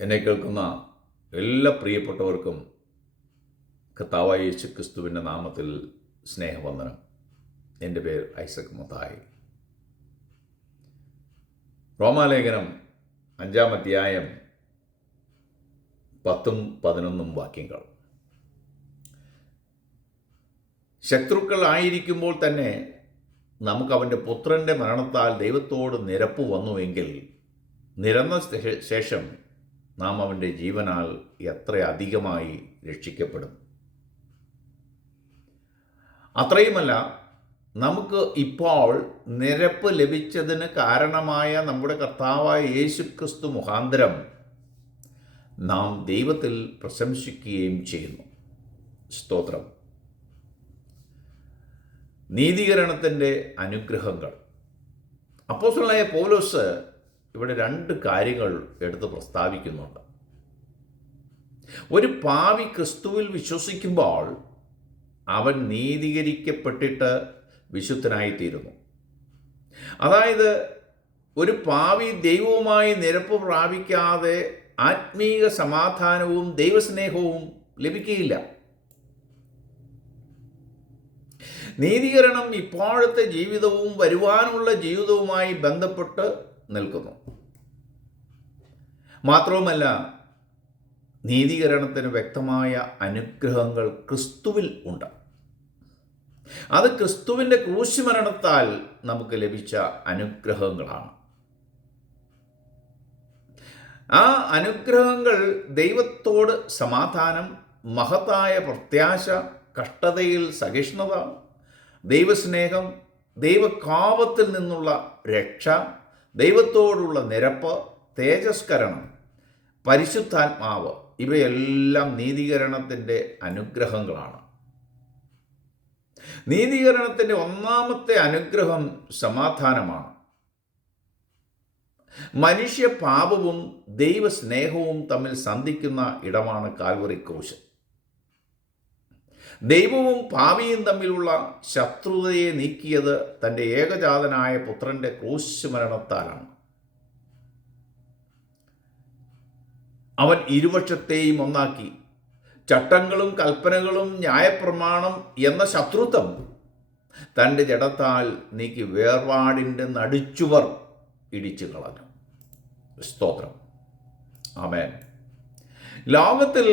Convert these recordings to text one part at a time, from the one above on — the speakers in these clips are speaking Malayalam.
എന്നെ കേൾക്കുന്ന എല്ലാ പ്രിയപ്പെട്ടവർക്കും കർത്താവായ യേശു ക്രിസ്തുവിൻ്റെ നാമത്തിൽ സ്നേഹവന്ദനം. എൻ്റെ പേര് ഐസക് മത്തായി. റോമാലേഖനം 5-ാം അധ്യായം 10-11 വാക്യങ്ങൾ. ശത്രുക്കളായിരിക്കുമ്പോൾ തന്നെ നമുക്ക് അവൻ്റെ പുത്രൻ്റെ മരണത്താൽ ദൈവത്തോട് നിരപ്പ് വന്നുവെങ്കിൽ നിരന്ന ശേഷം നാം അവൻ്റെ ജീവനാൽ എത്ര അധികമായി രക്ഷിക്കപ്പെടും. അത്രയുമല്ല, നമുക്ക് ഇപ്പോൾ നിരപ്പ് ലഭിച്ചതിന് കാരണമായ നമ്മുടെ കർത്താവായ യേശു ക്രിസ്തു മുഖാന്തരം നാം ദൈവത്തിൽ പ്രശംസിക്കുകയും ചെയ്യുന്നു. സ്തോത്രം. നീതീകരണത്തിൻ്റെ അനുഗ്രഹങ്ങൾ. അപ്പോസ്തലനായ പൗലോസ് ഇവിടെ 2 കാര്യങ്ങൾ എടുത്ത് പ്രസ്താവിക്കുന്നുണ്ട്. ഒരു പാവി ക്രിസ്തുവിൽ വിശ്വസിക്കുമ്പോൾ അവൻ നീതീകരിക്കപ്പെട്ടിട്ട് വിശുദ്ധനായിത്തീരുന്നു. അതായത് ഒരു പാവി ദൈവവുമായി നിരപ്പ് പ്രാപിക്കാതെ ആത്മീയ സമാധാനവും ദൈവസ്നേഹവും ലഭിക്കുകയില്ല. നീതീകരണം ഇപ്പോഴത്തെ ജീവിതവും വരുവാനുള്ള ജീവിതവുമായി ബന്ധപ്പെട്ട് നിൽക്കുന്നു. മാത്രവുമല്ല, നീതീകരണത്തിന് വ്യക്തമായ അനുഗ്രഹങ്ങൾ ക്രിസ്തുവിൽ ഉണ്ട്. അത് ക്രിസ്തുവിൻ്റെ ക്രൂശുമരണത്താൽ നമുക്ക് ലഭിച്ച അനുഗ്രഹങ്ങളാണ്. ആ അനുഗ്രഹങ്ങൾ ദൈവത്തോട് സമാധാനം, മഹത്തായ പ്രത്യാശ, കഷ്ടതയിൽ സഹിഷ്ണുത, ദൈവസ്നേഹം, ദൈവകാവത്തിൽ നിന്നുള്ള രക്ഷ, ദൈവത്തോടുള്ള നിരപ്പ്, തേജസ്കരണം, പരിശുദ്ധാത്മാവ്, ഇവയെല്ലാം നീതീകരണത്തിൻ്റെ അനുഗ്രഹങ്ങളാണ്. നീതീകരണത്തിൻ്റെ 1-ാമത്തെ അനുഗ്രഹം സമാധാനമാണ്. മനുഷ്യ പാപവും ദൈവസ്നേഹവും തമ്മിൽ സന്ധിക്കുന്ന ഇടമാണ് കാൽവറി ക്രൂശ്. ദൈവവും പാപിയും തമ്മിലുള്ള ശത്രുതയെ നീക്കിയത് തൻ്റെ ഏകജാതനായ പുത്രൻ്റെ ക്രൂശ് മരണത്താലാണ്. അവൻ ഇരുപക്ഷത്തെയും ഒന്നാക്കി ചട്ടങ്ങളും കൽപ്പനകളും ന്യായപ്രമാണം എന്ന ശത്രുത്വം തൻ്റെ ജഡത്താൽ നീക്കി വേർപാടിൻ്റെ നടുച്ചുവർ ഇടിച്ചു കളഞ്ഞു. സ്തോത്രം. ആമേൻ. ലോകത്തിൽ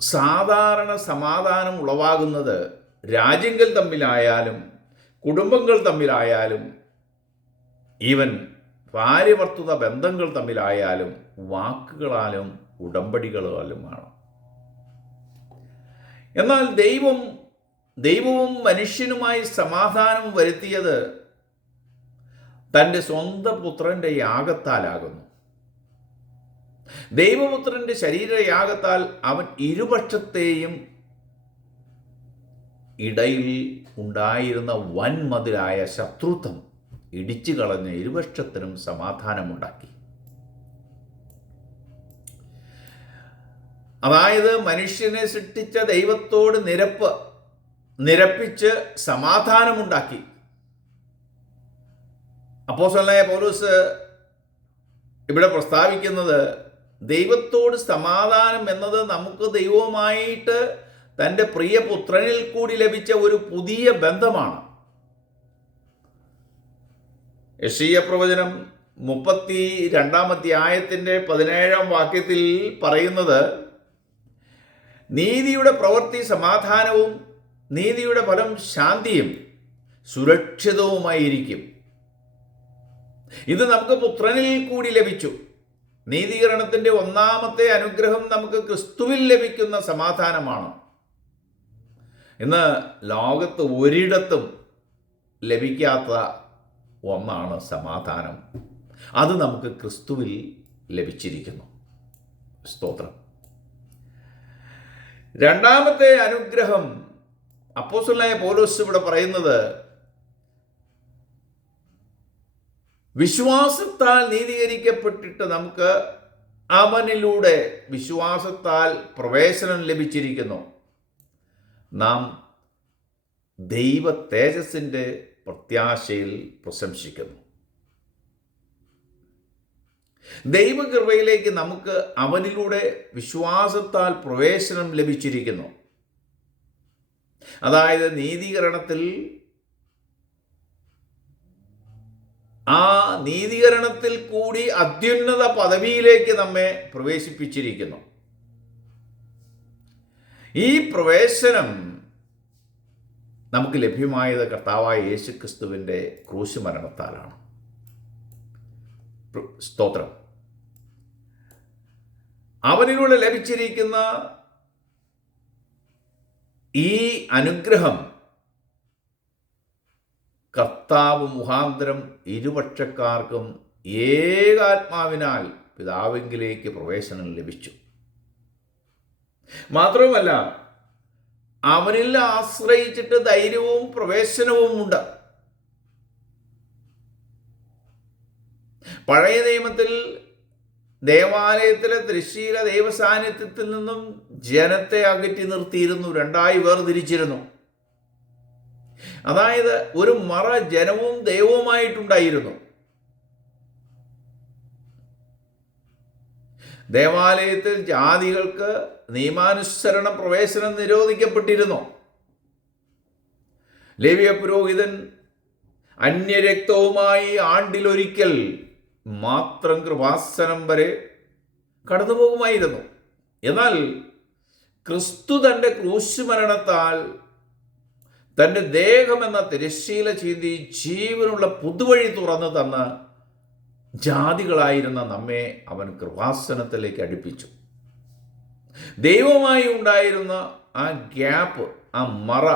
സാധാരണ സമാധാനം ഉളവാകുന്നത് രാജ്യങ്ങൾ തമ്മിലായാലും കുടുംബങ്ങൾ തമ്മിലായാലും ഈവൻ ഭാര്യഭർത്തൃ ബന്ധങ്ങൾ തമ്മിലായാലും വാക്കുകളാലും ഉടമ്പടികളാലുമാണ്. എന്നാൽ ദൈവവും മനുഷ്യനുമായി സമാധാനം വരുത്തിയത് തൻ്റെ സ്വന്തം പുത്രൻ്റെ യാഗത്താലാകുന്നു. ദൈവപുത്രൻ്റെ ശരീരയാഗത്താൽ അവൻ ഇരുപക്ഷത്തെയും ഇടയിൽ ഉണ്ടായിരുന്ന വൻമതിലായ ശത്രുത്വം ഇടിച്ചു കളഞ്ഞ് ഇരുപക്ഷത്തിനും സമാധാനമുണ്ടാക്കി. അതായത് മനുഷ്യനെ സൃഷ്ടിച്ച ദൈവത്തോട് നിരപ്പിച്ച് സമാധാനമുണ്ടാക്കി. അപ്പോസ്തലനായ പൗലോസ് ഇവിടെ പ്രസ്താവിക്കുന്നത് ദൈവത്തോട് സമാധാനം എന്നത് നമുക്ക് ദൈവവുമായിട്ട് തൻ്റെ പ്രിയപുത്രനിൽ കൂടി ലഭിച്ച ഒരു പുതിയ ബന്ധമാണ്. യെശയ്യാ പ്രവചനം 32-ാം അധ്യായത്തിൻ്റെ 17-ാം വാക്യത്തിൽ പറയുന്നത്, നീതിയുടെ പ്രവൃത്തി സമാധാനവും നീതിയുടെ ഫലം ശാന്തിയും സുരക്ഷിതവുമായിരിക്കും. ഇത് നമുക്ക് പുത്രനിൽ കൂടി ലഭിച്ചു. നീതീകരണത്തിൻ്റെ 1-ാമത്തെ അനുഗ്രഹം നമുക്ക് ക്രിസ്തുവിൽ ലഭിക്കുന്ന സമാധാനമാണ്. ഇന്ന് ലോകത്ത് ഒരിടത്തും ലഭിക്കാത്ത ഒന്നാണ് സമാധാനം. അത് നമുക്ക് ക്രിസ്തുവിൽ ലഭിച്ചിരിക്കുന്നു. സ്തോത്രം. 2-ാമത്തെ അനുഗ്രഹം അപ്പോസ്തലനായ പൗലോസ് ഇവിടെ പറയുന്നത്, വിശ്വാസത്താൽ നീതീകരിക്കപ്പെട്ടിട്ട് നമുക്ക് അവനിലൂടെ വിശ്വാസത്താൽ പ്രവേശനം ലഭിച്ചിരിക്കുന്നു. നാം ദൈവ തേജസ്സിൻ്റെ പ്രത്യാശയിൽ പ്രശംസിക്കുന്നു. ദൈവകൃപയിലേക്ക് നമുക്ക് അവനിലൂടെ വിശ്വാസത്താൽ പ്രവേശനം ലഭിച്ചിരിക്കുന്നു. അതായത് നീതീകരണത്തിൽ നീതീകരണത്തിൽ കൂടി അത്യുന്നത പദവിയിലേക്ക് നമ്മെ പ്രവേശിപ്പിച്ചിരിക്കുന്നു. ഈ പ്രവേശനം നമുക്ക് ലഭ്യമായത് കർത്താവായ യേശുക്രിസ്തുവിൻ്റെ ക്രൂശ് മരണത്താലാണ്. സ്തോത്രം. അവനിലൂടെ ലഭിച്ചിരിക്കുന്ന ഈ അനുഗ്രഹം കർത്താവ് മുഖാന്തരം ഇരുപക്ഷക്കാർക്കും ഏകാത്മാവിനാൽ പിതാവിങ്കിലേക്ക് പ്രവേശനം ലഭിച്ചു. മാത്രവുമല്ല, അവനിൽ ആശ്രയിച്ചിട്ട് ധൈര്യവും പ്രവേശനവും ഉണ്ട്. പഴയ നിയമത്തിൽ ദേവാലയത്തിലെ തിരശ്ശീല ദൈവസാന്നിധ്യത്തിൽ നിന്നും ജനത്തെ അകറ്റി നിർത്തിയിരുന്നു, രണ്ടായി വേർതിരിച്ചിരുന്നു. അതായത് ഒരു മറ ജനവും ദൈവവുമായിട്ടുണ്ടായിരുന്നു. ദേവാലയത്തിൽ ജാതികൾക്ക് നിയമാനുസരണ പ്രവേശനം നിരോധിക്കപ്പെട്ടിരുന്നു. ലേവ്യ പുരോഹിതൻ അന്യരക്തവുമായി ആണ്ടിലൊരിക്കൽ മാത്രം കൃപാസനം വരെ കടന്നു പോകുമായിരുന്നു. എന്നാൽ ക്രിസ്തു തൻ്റെ ക്രൂശ് മരണത്താൽ തൻ്റെ ദേഹമെന്ന തിരശ്ശീല ചീന്തി ജീവനുള്ള പുതുവഴി തുറന്നു തന്ന് ജാതികളായിരുന്ന നമ്മെ അവൻ കൃപാസനത്തിലേക്ക് അടുപ്പിച്ചു. ദൈവമായി ഉണ്ടായിരുന്ന ആ ഗ്യാപ്പ്, ആ മറ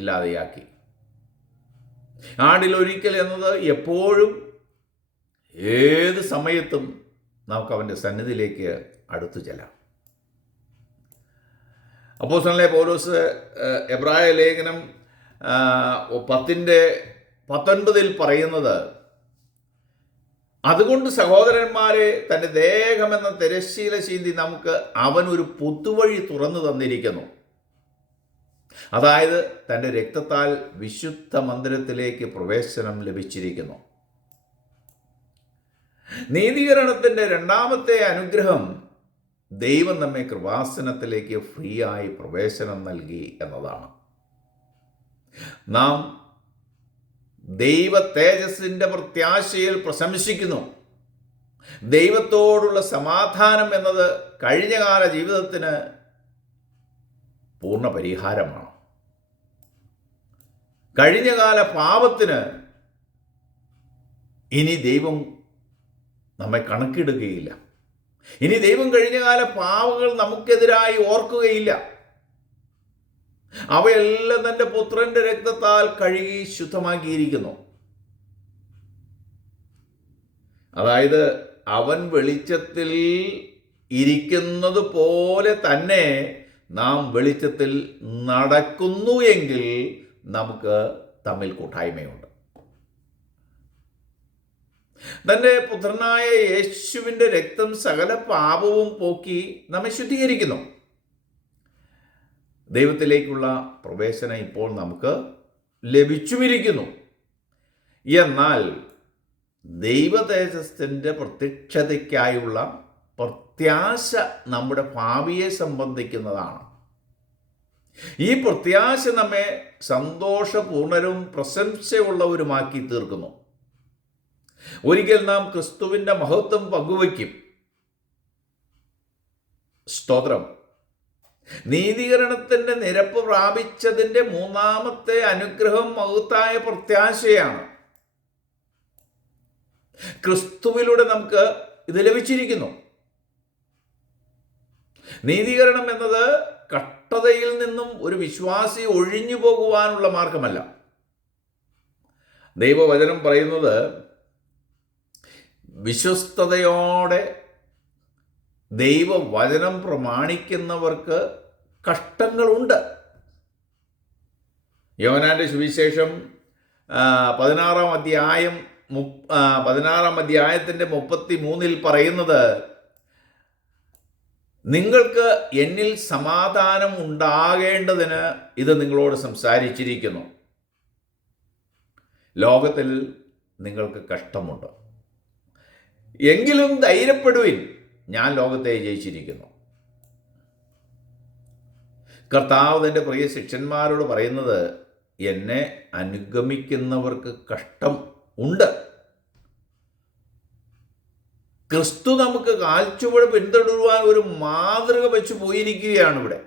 ഇല്ലാതെയാക്കി. ആണ്ടിലൊരിക്കൽ എന്നത് എപ്പോഴും ഏത് സമയത്തും നമുക്ക് അവൻ്റെ സന്നിധിയിലേക്ക് അടുത്തു ചെല്ലാം. അപ്പോസ്തലനായ പൗലോസ് എബ്രായ ലേഖനം 10:19 പറയുന്നത്, അതുകൊണ്ട് സഹോദരന്മാരെ, തൻ്റെ ദേഹമെന്ന തിരശ്ശീല ചീന്തി നമുക്ക് അവൻ ഒരു പുതുവഴി തുറന്നു തന്നിരിക്കുന്നു. അതായത് തൻ്റെ രക്തത്താൽ വിശുദ്ധ മന്ദിരത്തിലേക്ക് പ്രവേശനം ലഭിച്ചിരിക്കുന്നു. നീതീകരണത്തിൻ്റെ രണ്ടാമത്തെ അനുഗ്രഹം ദൈവം നമ്മെ കൃപാസനത്തിലേക്ക് ഫ്രീ ആയി പ്രവേശനം നൽകി എന്നതാണ്. നാം ദൈവ തേജസ്സിൻ്റെ പ്രത്യാശയിൽ പ്രശംസിക്കുന്നു. ദൈവത്തോടുള്ള സമാധാനം എന്നത് കഴിഞ്ഞകാല ജീവിതത്തിന് പൂർണ്ണ പരിഹാരമാണ്. കഴിഞ്ഞകാല പാപത്തിന് ഇനി ദൈവം നമ്മെ കണക്കിടുകയില്ല. ഇനി ദൈവം കഴിഞ്ഞകാല പാപങ്ങൾ നമുക്കെതിരായി ഓർക്കുകയില്ല. അവയെല്ലാം തൻ്റെ പുത്രന്റെ രക്തത്താൽ കഴുകി ശുദ്ധമാക്കിയിരിക്കുന്നു. അതായത് അവൻ വെളിച്ചത്തിൽ ഇരിക്കുന്നത് പോലെ തന്നെ നാം വെളിച്ചത്തിൽ നടക്കുന്നു എങ്കിൽ നമുക്ക് തമ്മിൽ കൂട്ടായ്മയുണ്ട്. തൻ്റെ പുത്രനായ യേശുവിൻ്റെ രക്തം സകല പാപവും പോക്കി നമ്മെ ശുദ്ധീകരിക്കുന്നു. ദൈവത്തിലേക്കുള്ള പ്രവേശനം ഇപ്പോൾ നമുക്ക് ലഭിച്ചുമിരിക്കുന്നു. എന്നാൽ ദൈവതേജസ്സിൻ്റെ പ്രത്യക്ഷതയ്ക്കായുള്ള പ്രത്യാശ നമ്മുടെ ഭാവിയെ സംബന്ധിക്കുന്നതാണ്. ഈ പ്രത്യാശ നമ്മെ സന്തോഷപൂർണരും പ്രശംസയുള്ളവരുമാക്കി തീർക്കുന്നു. ഒരിക്കൽ നാം ക്രിസ്തുവിൻ്റെ മഹത്വം പങ്കുവയ്ക്കും. സ്തോത്രം. നീതീകരണത്തിൻ്റെ നിരപ്പ് പ്രാപിച്ചതിൻ്റെ മൂന്നാമത്തെ അനുഗ്രഹം മഹത്തായ പ്രത്യാശയാണ്. ക്രിസ്തുവിലൂടെ നമുക്ക് ഇത് ലഭിച്ചിരിക്കുന്നു. നീതീകരണം എന്നത് കഷ്ടതയിൽ നിന്നും ഒരു വിശ്വാസി ഒഴിഞ്ഞു പോകുവാനുള്ള മാർഗമല്ല. ദൈവവചനം പറയുന്നത്, വിശ്വസ്തയോടെ ദൈവവചനം പ്രമാണിക്കുന്നവർക്ക് കഷ്ടങ്ങളുണ്ട്. യോഹന്നാന്റെ സുവിശേഷം 16-ാം അധ്യായത്തിൻ്റെ 33 പറയുന്നത്, നിങ്ങൾക്ക് എന്നിൽ സമാധാനം ഉണ്ടാകേണ്ടതിന് ഇത് നിങ്ങളോട് സംസാരിച്ചിരിക്കുന്നു. ലോകത്തിൽ നിങ്ങൾക്ക് കഷ്ടമുണ്ട്. എങ്കിലും ധൈര്യപ്പെടുവിൻ, ഞാൻ ലോകത്തെ ജയിച്ചിരിക്കുന്നു. കർത്താവ് തൻ്റെ പ്രിയ ശിഷ്യന്മാരോട് പറയുന്നത്, എന്നെ അനുഗമിക്കുന്നവർക്ക് കഷ്ടം ഉണ്ട്. ക്രിസ്തു നമുക്ക് കാൽച്ചുവട് പിന്തുടരുവാൻ ഒരു മാതൃക വെച്ച് പോയിരിക്കുകയാണ് ഇവിടെ.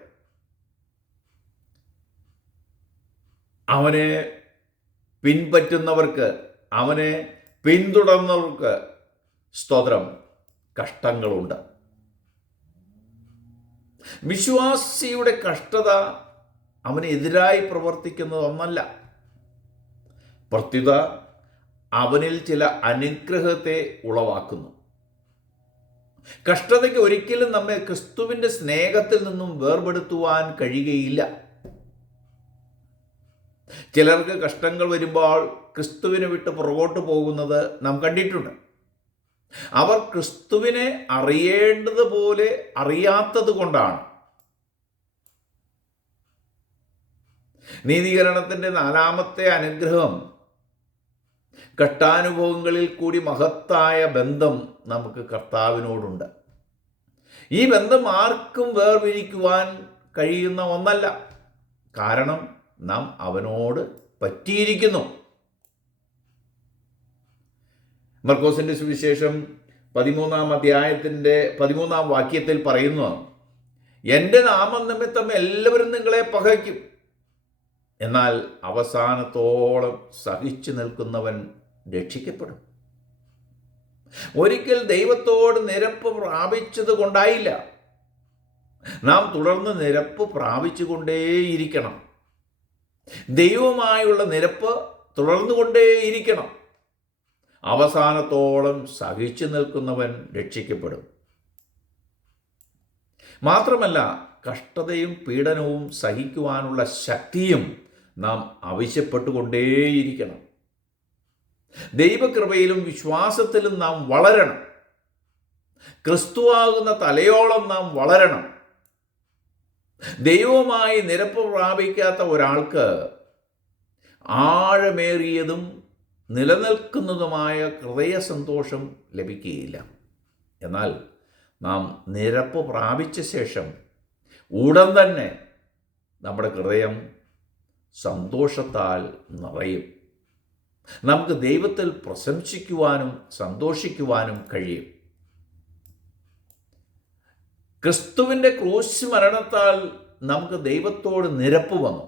അവനെ പിൻപറ്റുന്നവർക്ക്, അവനെ പിന്തുടർന്നവർക്ക് സ്തോത്രം, കഷ്ടങ്ങളുണ്ട്. വിശ്വാസിയുടെ കഷ്ടത അവനെതിരായി പ്രവർത്തിക്കുന്നത് ഒന്നല്ല, പ്രത്യുത അവനിൽ ചില അനുഗ്രഹത്തെ ഉളവാക്കുന്നു. കഷ്ടതയ്ക്ക് ഒരിക്കലും നമ്മെ ക്രിസ്തുവിൻ്റെ സ്നേഹത്തിൽ നിന്നും വേർപെടുത്തുവാൻ കഴിയുകയില്ല. ചിലർക്ക് കഷ്ടങ്ങൾ വരുമ്പോൾ ക്രിസ്തുവിനെ വിട്ട് പുറകോട്ട് പോകുന്നത് നാം കണ്ടിട്ടുണ്ട്. അവർ ക്രിസ്തുവിനെ അറിയേണ്ടതുപോലെ അറിയാത്തത് കൊണ്ടാണ്. നീതീകരണത്തിൻ്റെ 4ാമത്തെ അനുഗ്രഹം, കഷ്ടാനുഭവങ്ങളിൽ കൂടി മഹത്തായ ബന്ധം നമുക്ക് കർത്താവിനോടുണ്ട്. ഈ ബന്ധം ആർക്കും വേർപിരിക്കുവാൻ കഴിയുന്ന ഒന്നല്ല, കാരണം നാം അവനോട് പറ്റിയിരിക്കുന്നു. മർക്കോസിൻ്റെ സുവിശേഷം 13-ാം അധ്യായത്തിൻ്റെ 13-ാം വാക്യത്തിൽ പറയുന്നു, എൻ്റെ നാമനിമിത്തം എല്ലാവരും നിങ്ങളെ പകയ്ക്കും, എന്നാൽ അവസാനത്തോളം സഹിച്ചു നിൽക്കുന്നവൻ രക്ഷിക്കപ്പെടും. ഒരിക്കൽ ദൈവത്തോട് നിരപ്പ് പ്രാപിച്ചത് കൊണ്ടായില്ല, നാം തുടർന്ന് നിരപ്പ് പ്രാപിച്ചുകൊണ്ടേയിരിക്കണം. ദൈവവുമായുള്ള നിരപ്പ് തുടർന്നുകൊണ്ടേയിരിക്കണം. അവസാനത്തോളം സഹിച്ചു നിൽക്കുന്നവൻ രക്ഷിക്കപ്പെടും. മാത്രമല്ല, കഷ്ടതയും പീഡനവും സഹിക്കുവാനുള്ള ശക്തിയും നാം ആവശ്യപ്പെട്ടുകൊണ്ടേയിരിക്കണം. ദൈവകൃപയിലും വിശ്വാസത്തിലും നാം വളരണം. ക്രിസ്തുവാകുന്ന തലയോളം നാം വളരണം. ദൈവവുമായി നിരപ്പ് പ്രാപിക്കാത്ത ഒരാൾക്ക് ആഴമേറിയതും നിലനിൽക്കുന്നതുമായ ഹൃദയ സന്തോഷം ലഭിക്കുകയില്ല. എന്നാൽ നാം നിരപ്പ് പ്രാപിച്ച ശേഷം ഉടൻ തന്നെ നമ്മുടെ ഹൃദയം സന്തോഷത്താൽ നിറയും. നമുക്ക് ദൈവത്തിൽ പ്രശംസിക്കുവാനും സന്തോഷിക്കുവാനും കഴിയും. ക്രിസ്തുവിൻ്റെ ക്രൂശ് മരണത്താൽ നമുക്ക് ദൈവത്തോട് നിരപ്പ് വന്നു.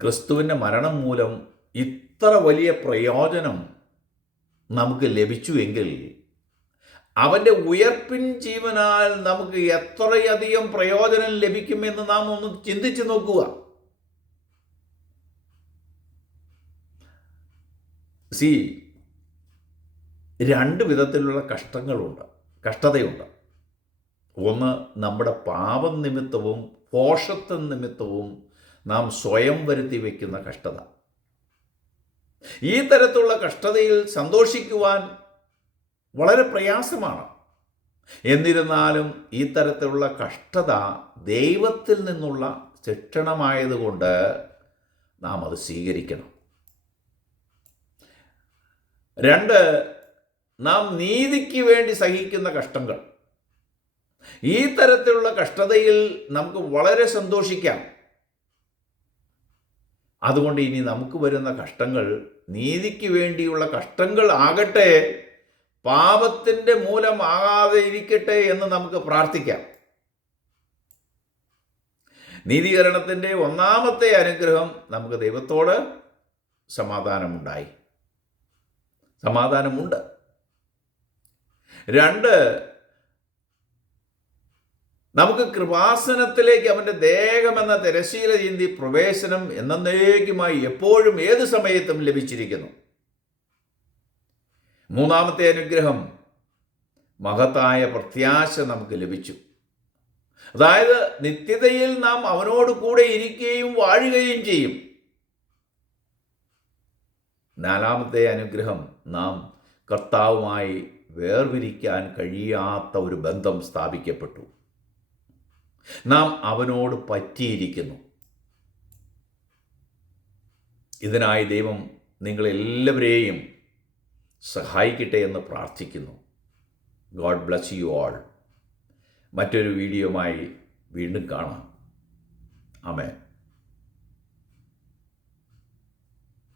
ക്രിസ്തുവിൻ്റെ മരണം മൂലം ഇത്ര വലിയ പ്രയോജനം നമുക്ക് ലഭിച്ചുവെങ്കിൽ അവൻ്റെ ഉയർപ്പിൻ ജീവനാൽ നമുക്ക് എത്രയധികം പ്രയോജനം ലഭിക്കുമെന്ന് നാം ഒന്ന് ചിന്തിച്ചു നോക്കുക. രണ്ട് വിധത്തിലുള്ള കഷ്ടതയുണ്ട്. ഒന്ന്, നമ്മുടെ പാപം നിമിത്തവും പോഷത്വം നിമിത്തവും നാം സ്വയം വരുത്തി വയ്ക്കുന്ന കഷ്ടത. ഈ തരത്തിലുള്ള കഷ്ടതയിൽ സന്തോഷിക്കുവാൻ വളരെ പ്രയാസമാണ്. എന്നിരുന്നാലും ഈ തരത്തിലുള്ള കഷ്ടത ദൈവത്തിൽ നിന്നുള്ള ശിക്ഷണമായതുകൊണ്ട് നാം അത് സ്വീകരിക്കണം. 2, നാം നീതിക്ക് വേണ്ടി സഹിക്കുന്ന കഷ്ടങ്ങൾ. ഈ തരത്തിലുള്ള കഷ്ടതയിൽ നമുക്ക് വളരെ സന്തോഷിക്കാം. അതുകൊണ്ട് ഇനി നമുക്ക് വരുന്ന കഷ്ടങ്ങൾ നീതിക്ക് വേണ്ടിയുള്ള കഷ്ടങ്ങൾ ആകട്ടെ, പാപത്തിൻ്റെ മൂലമാകാതെ ഇരിക്കട്ടെ എന്ന് നമുക്ക് പ്രാർത്ഥിക്കാം. നീതീകരണത്തിൻ്റെ 1ാമത്തെ അനുഗ്രഹം, നമുക്ക് ദൈവത്തോട് സമാധാനമുണ്ട്. 2, നമുക്ക് കൃപാസനത്തിലേക്ക് അവൻ്റെ ദേഹമെന്ന തിരശ്ശീല ചീന്തി പ്രവേശനം എന്നേക്കുമായി എപ്പോഴും ഏത് സമയത്തും ലഭിച്ചിരിക്കുന്നു. 3ാമത്തെ അനുഗ്രഹം, മഹത്തായ പ്രത്യാശ നമുക്ക് ലഭിച്ചു. അതായത് നിത്യതയിൽ നാം അവനോട് കൂടെ ഇരിക്കുകയും വാഴുകയും ചെയ്യും. 4ാമത്തെ അനുഗ്രഹം, നാം കർത്താവുമായി വേർപിരിക്കാൻ കഴിയാത്ത ഒരു ബന്ധം സ്ഥാപിക്കപ്പെട്ടു. നാം അവനോട് പറ്റിയിരിക്കുന്നു. ഇതിനായി ദൈവം നിങ്ങളെല്ലാവരെയും സഹായിക്കട്ടെ എന്ന് പ്രാർത്ഥിക്കുന്നു. God bless you all. മറ്റൊരു വീഡിയോയുമായി വീണ്ടും കാണാം. ആമേൻ.